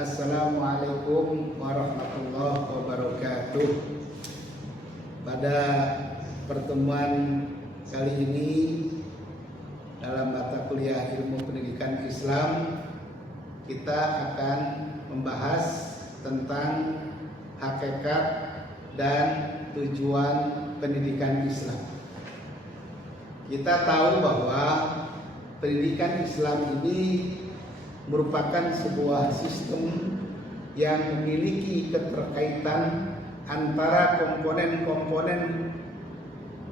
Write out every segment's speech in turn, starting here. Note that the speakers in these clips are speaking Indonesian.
Assalamualaikum warahmatullahi wabarakatuh. Pada pertemuan kali ini dalam mata kuliah ilmu pendidikan Islam, kita akan membahas tentang hakikat dan tujuan pendidikan Islam. Kita tahu bahwa pendidikan Islam ini merupakan sebuah sistem yang memiliki keterkaitan antara komponen-komponen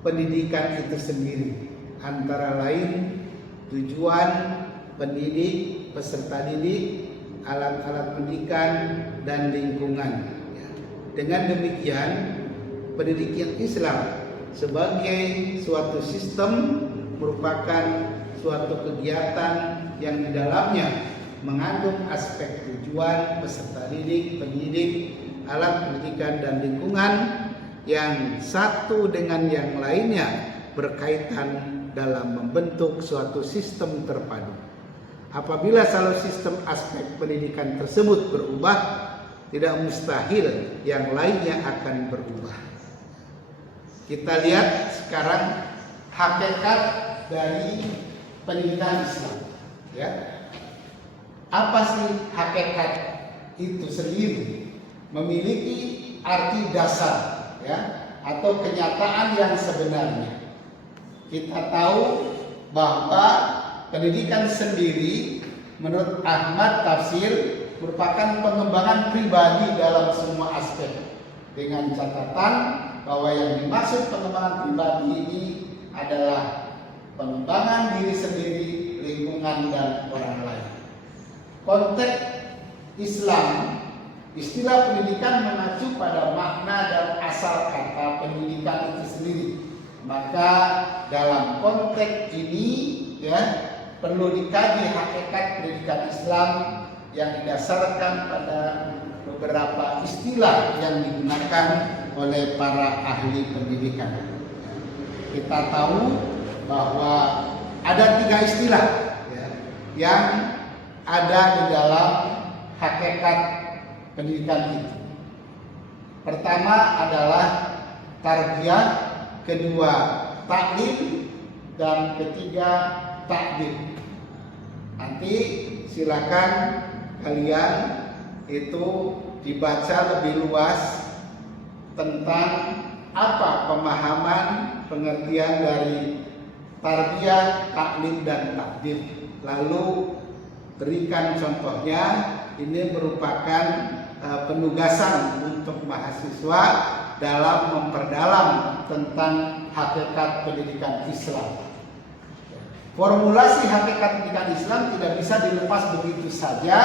pendidikan itu sendiri, antara lain tujuan pendidik, peserta didik, alat-alat pendidikan, dan lingkungan. Dengan demikian, pendidikan Islam sebagai suatu sistem merupakan suatu kegiatan yang di dalamnya mengandung aspek tujuan, peserta didik, pendidik, alat pendidikan, dan lingkungan yang satu dengan yang lainnya berkaitan dalam membentuk suatu sistem terpadu. Apabila salah sistem aspek pendidikan tersebut berubah, tidak mustahil yang lainnya akan berubah. Kita lihat sekarang hakikat dari pendidikan Islam. Ya, apa sih hakikat itu sendiri? Memiliki arti dasar, ya, atau kenyataan yang sebenarnya. Kita tahu bahwa pendidikan sendiri menurut Ahmad Tafsir merupakan pengembangan pribadi dalam semua aspek, dengan catatan bahwa yang dimaksud pengembangan pribadi ini adalah pengembangan diri sendiri, lingkungan, dan orang lain. Konteks Islam, istilah pendidikan mengacu pada makna dan asal kata pendidikan itu sendiri. Maka dalam konteks ini, ya, perlu dikaji hakikat pendidikan Islam yang didasarkan pada beberapa istilah yang digunakan oleh para ahli pendidikan. Kita tahu bahwa ada 3 istilah, ya, yang ada di dalam hakikat pendidikan itu. Pertama adalah tarbiyah, kedua taklim, dan ketiga takdim. Nanti silakan kalian itu dibaca lebih luas tentang apa pemahaman pengertian dari tarbiyah, taklim, dan takdim. Lalu berikan contohnya. Ini merupakan penugasan untuk mahasiswa dalam memperdalam tentang hakikat pendidikan Islam. Formulasi hakikat pendidikan Islam tidak bisa dilepas begitu saja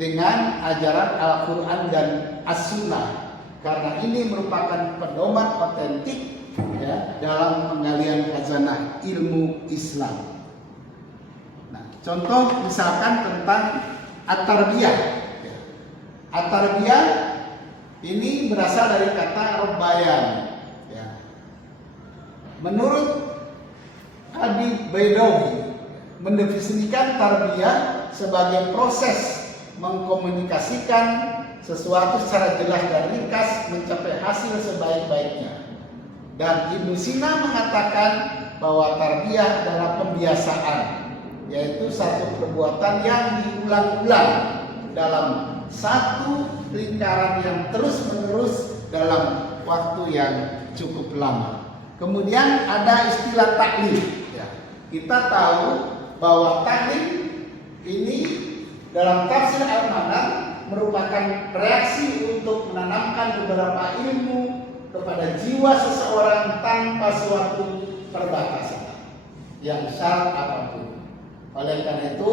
dengan ajaran Al-Quran dan As-Sunnah, karena ini merupakan pedoman otentik, ya, dalam penggalian khazanah ilmu Islam. Nah, contoh misalkan tentang at-tarbiyah. At-tarbiyah ini berasal dari kata rabbayan. Ya. Menurut Abi Baidawi, mendefinisikan tarbiyah sebagai proses mengkomunikasikan sesuatu secara jelas dan ringkas mencapai hasil sebaik-baiknya. Dan Ibnu Sina mengatakan bahwa tarbiyah adalah pembiasaan, yaitu satu perbuatan yang diulang-ulang dalam satu lingkaran yang terus-menerus dalam waktu yang cukup lama. Kemudian ada istilah taklim. Ya, kita tahu bahwa taklim ini dalam tafsir Al-Manar merupakan reaksi untuk menanamkan beberapa ilmu kepada jiwa seseorang tanpa suatu perbatasan yang syarat apapun. Oleh karena itu,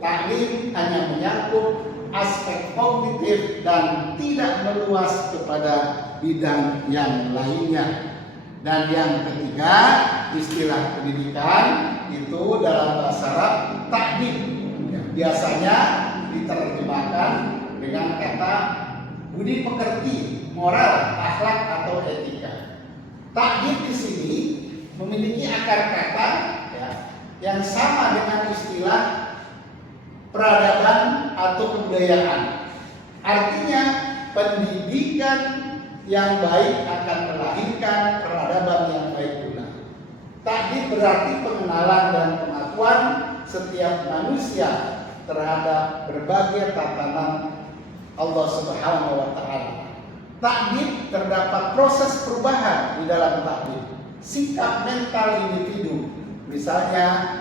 taklim hanya menyangkut aspek kognitif dan tidak meluas kepada bidang yang lainnya. Dan yang ketiga, istilah pendidikan itu dalam bahasa Arab takdim, biasanya diterjemahkan dengan kata budi pekerti, moral, akhlak, atau etika. Takdim di sini memiliki akar kata, ya, yang sama dengan istilah peradaban atau kebudayaan. yang baik akan melahirkan peradaban yang baik pula. Takdir berarti pengenalan dan pengakuan setiap manusia terhadap berbagai tatanan Allah Subhanahu wa Ta'ala. Takdir terdapat proses perubahan di dalam takdir, sikap mental individu. Misalnya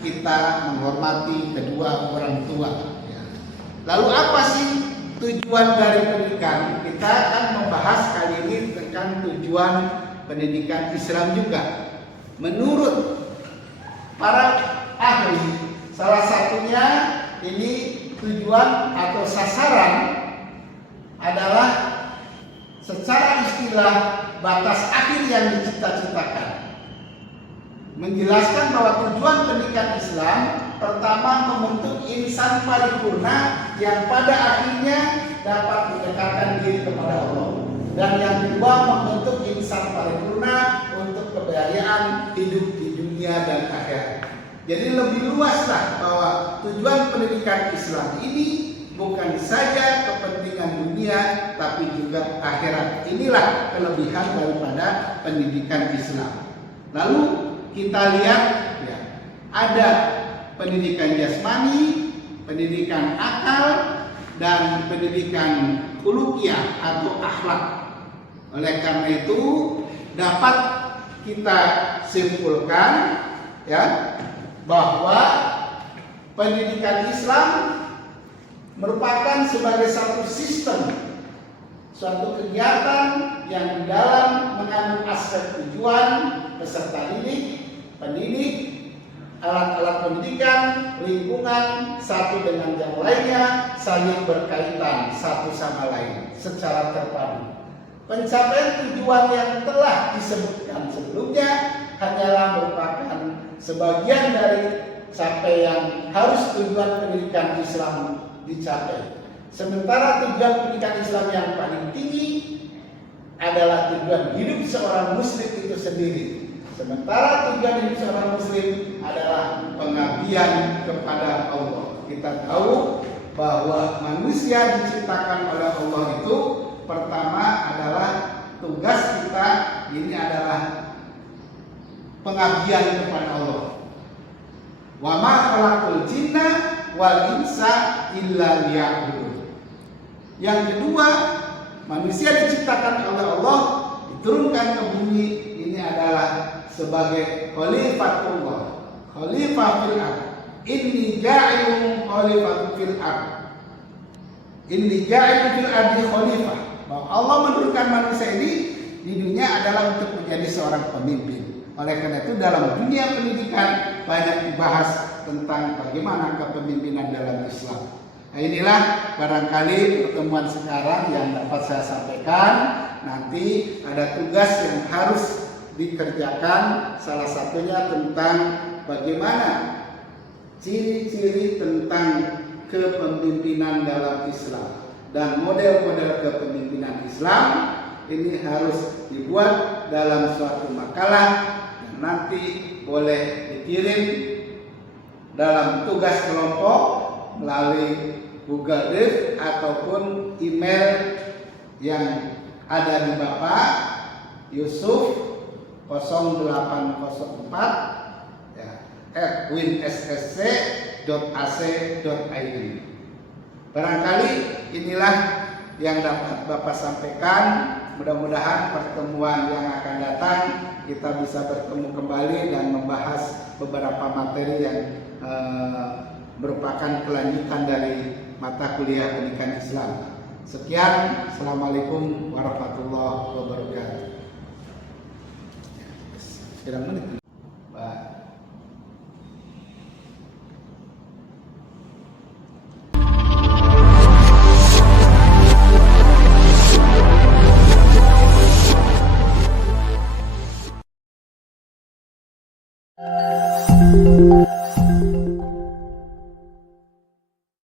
kita menghormati kedua orang tua. Lalu apa sih tujuan dari pendidikan? Kita akan membahas kali ini tentang tujuan pendidikan Islam juga. Menurut para ahli, salah satunya ini tujuan atau sasaran adalah secara istilah batas akhir yang dicita-citakan. Menjelaskan bahwa tujuan pendidikan Islam pertama membentuk insan paripurna yang pada akhirnya dapat mendekatkan diri kepada Allah, dan yang kedua membentuk insan paripurna untuk kebahagiaan hidup di dunia dan akhirat. Jadi lebih luaslah bahwa tujuan pendidikan Islam ini bukan saja kepentingan dunia tapi juga akhirat. Inilah kelebihan daripada pendidikan Islam. Lalu kita lihat ya, ada pendidikan jasmani, pendidikan akal, dan pendidikan khuluqiyah atau akhlak. Oleh karena itu dapat kita simpulkan ya bahwa pendidikan Islam merupakan sebagai satu sistem, suatu kegiatan yang di dalam mengandung aspek tujuan peserta didik, pendidik, alat-alat pendidikan, lingkungan, satu dengan yang lainnya, saling berkaitan satu sama lain secara terpadu. Pencapaian tujuan yang telah disebutkan sebelumnya hanyalah merupakan sebagian dari capaian harus tujuan pendidikan Islam dicapai. Sementara tujuan pendidikan Islam yang paling tinggi adalah tujuan hidup seorang muslim itu sendiri. Sementara tujuan hidup seorang muslim adalah pengabdian kepada Allah. Kita tahu bahwa manusia diciptakan oleh Allah itu pertama adalah tugas kita ini adalah pengabdian kepada Allah. Wa ma khalaqul jinna wal insa illa liya'budun. Yang kedua, manusia diciptakan oleh Allah, diturunkan ke bumi, ini adalah sebagai khalifatullah, khalifah fil ard. Inni ja'ilun khalifatan fil ard. Inni ja'ilun fil ardi khalifah. Bahwa Allah menurunkan manusia ini di dunia adalah untuk menjadi seorang pemimpin. Oleh karena itu dalam dunia pendidikan banyak dibahas tentang bagaimana kepemimpinan dalam Islam. Nah, inilah barangkali pertemuan sekarang yang dapat saya sampaikan. Nanti ada tugas yang harus dikerjakan, salah satunya tentang bagaimana ciri-ciri tentang kepemimpinan dalam Islam dan model-model kepemimpinan Islam. Ini harus dibuat dalam suatu makalah yang nanti boleh dikirim dalam tugas kelompok melalui Google Drive ataupun email yang ada di Bapak Yusuf 0804 ya, @winssc.ac.id. Barangkali inilah yang dapat Bapak sampaikan. Mudah-mudahan pertemuan yang akan datang kita bisa bertemu kembali dan membahas beberapa materi yang merupakan kelanjutan dari mata kuliah pendidikan Islam. Sekian, Assalamualaikum warahmatullahi wabarakatuh.